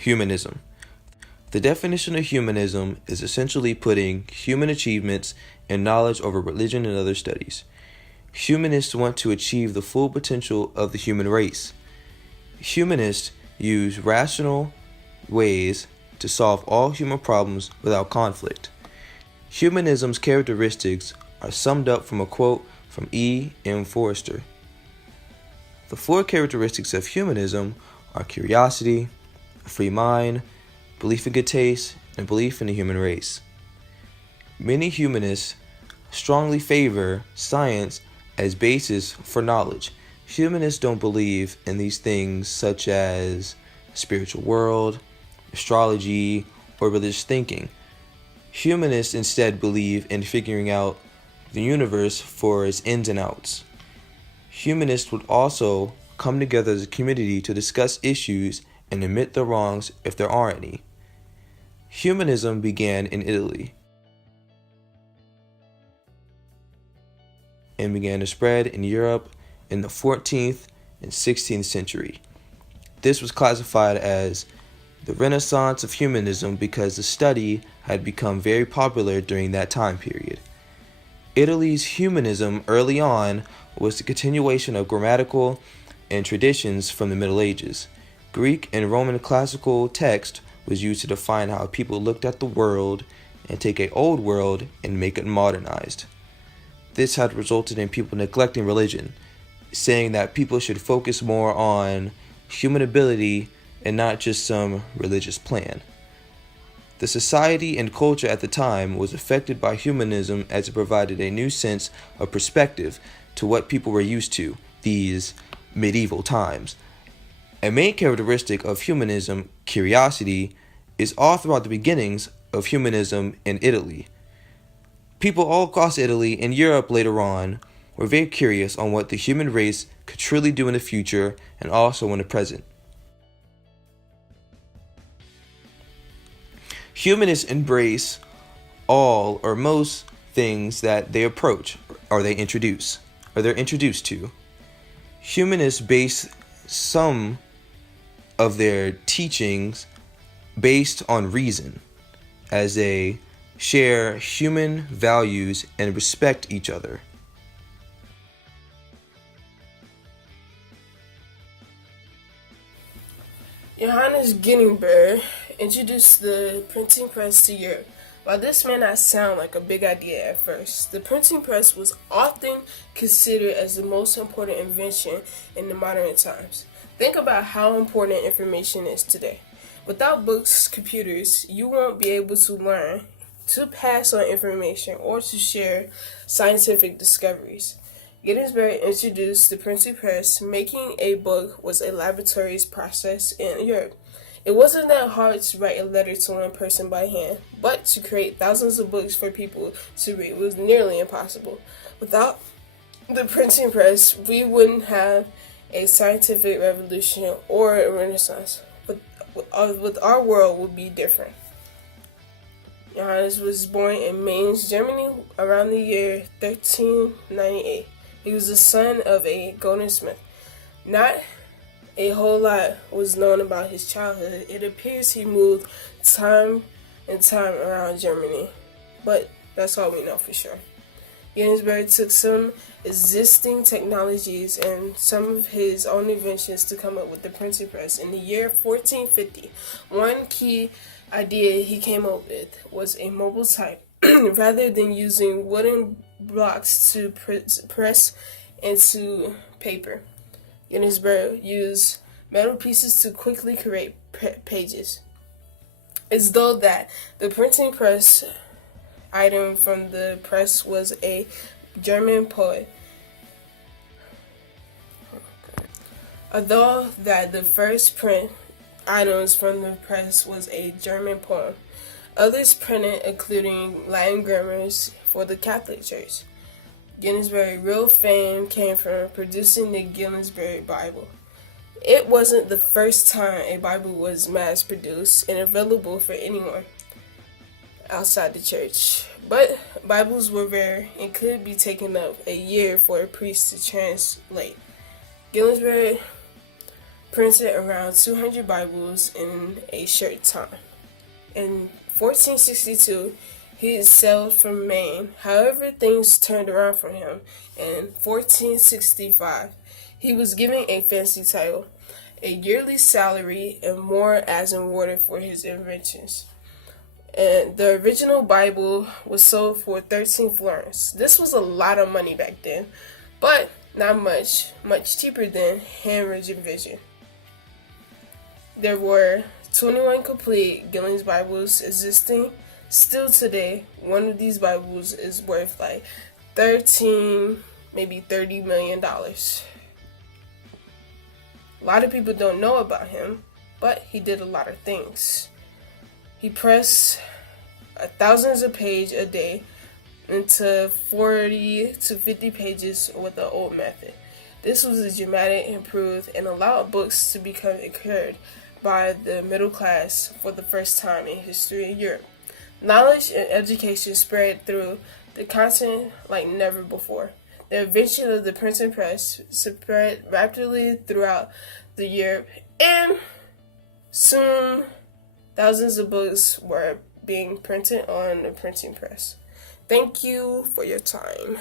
Humanism. The definition of humanism is essentially putting human achievements and knowledge over religion and other studies. Humanists want to achieve the full potential of the human race. Humanists use rational ways to solve all human problems without conflict. Humanism's characteristics are summed up from a quote from E. M. Forster. The four characteristics of humanism are curiosity, a free mind, belief in good taste, and belief in the human race. Many humanists strongly favor science as basis for knowledge. Humanists don't believe in these things such as spiritual world, astrology, or religious thinking. Humanists instead believe in figuring out the universe for its ins and outs. Humanists would also come together as a community to discuss issues and admit the wrongs if there are any. Humanism began in Italy and began to spread in Europe in the 14th and 16th century. This was classified as the Renaissance of humanism because the study had become very popular during that time period. Italy's humanism early on was the continuation of grammatical and traditions from the Middle Ages. Greek and Roman classical text was used to define how people looked at the world and take an old world and make it modernized. This had resulted in people neglecting religion, saying that people should focus more on human ability and not just some religious plan. The society and culture at the time was affected by humanism as it provided a new sense of perspective to what people were used to these medieval times. A main characteristic of humanism, curiosity, is all throughout the beginnings of humanism in Italy. People all across Italy and Europe later on were very curious on what the human race could truly do in the future and also in the present. Humanists embrace all or most things that they approach or they introduce or they're introduced to. Humanists base some of their teachings based on reason, as they share human values and respect each other. Johannes Gutenberg introduced the printing press to Europe. While this may not sound like a big idea at first, the printing press was often considered as the most important invention in the modern times. Think about how important information is today. Without books, computers, you won't be able to learn, to pass on information, or to share scientific discoveries. Gutenberg introduced the printing press. Making a book was a laborious process in Europe. It wasn't that hard to write a letter to one person by hand, but to create thousands of books for people to read was nearly impossible. Without the printing press, we wouldn't have a scientific revolution or a renaissance. With our world would be different. Johannes was born in Mainz, Germany around the year 1398. He was the son of a goldsmith. Not a whole lot was known about his childhood. It appears he moved time and time around Germany, but that's all we know for sure. Gutenberg took some existing technologies and some of his own inventions to come up with the printing press. In the year 1450, one key idea he came up with was a mobile type. Rather than using wooden blocks to press into paper, Gutenberg used metal pieces to quickly create pages. It's though that the printing press item from the press was a German poet. Although that the first print items from the press was a German poem, others printed, including Latin grammars for the Catholic Church. Gutenberg's real fame came from producing the Gutenberg Bible. It wasn't the first time a Bible was mass-produced and available for anyone outside the church, but Bibles were rare and could be taken up a year for a priest to translate. Gutenberg printed around 200 Bibles in a short time. In 1462, he sailed from Maine. However, things turned around for him. In 1465, he was given a fancy title, a yearly salary, and more as in reward for his inventions. And the original Bible was sold for 13 florins. This was a lot of money back then, but not much cheaper than handwritten vision. There were 21 complete Gillings Bibles existing. Still today, one of these Bibles is worth like 13, maybe $30 million. A lot of people don't know about him, but he did a lot of things. He pressed thousands of pages a day into 40 to 50 pages with the old method. This was a dramatic improvement and allowed books to become encouraged by the middle class for the first time in history in Europe. Knowledge and education spread through the continent like never before. The invention of the printing press spread rapidly throughout the Europe, and soon thousands of books were being printed on the printing press. Thank you for your time.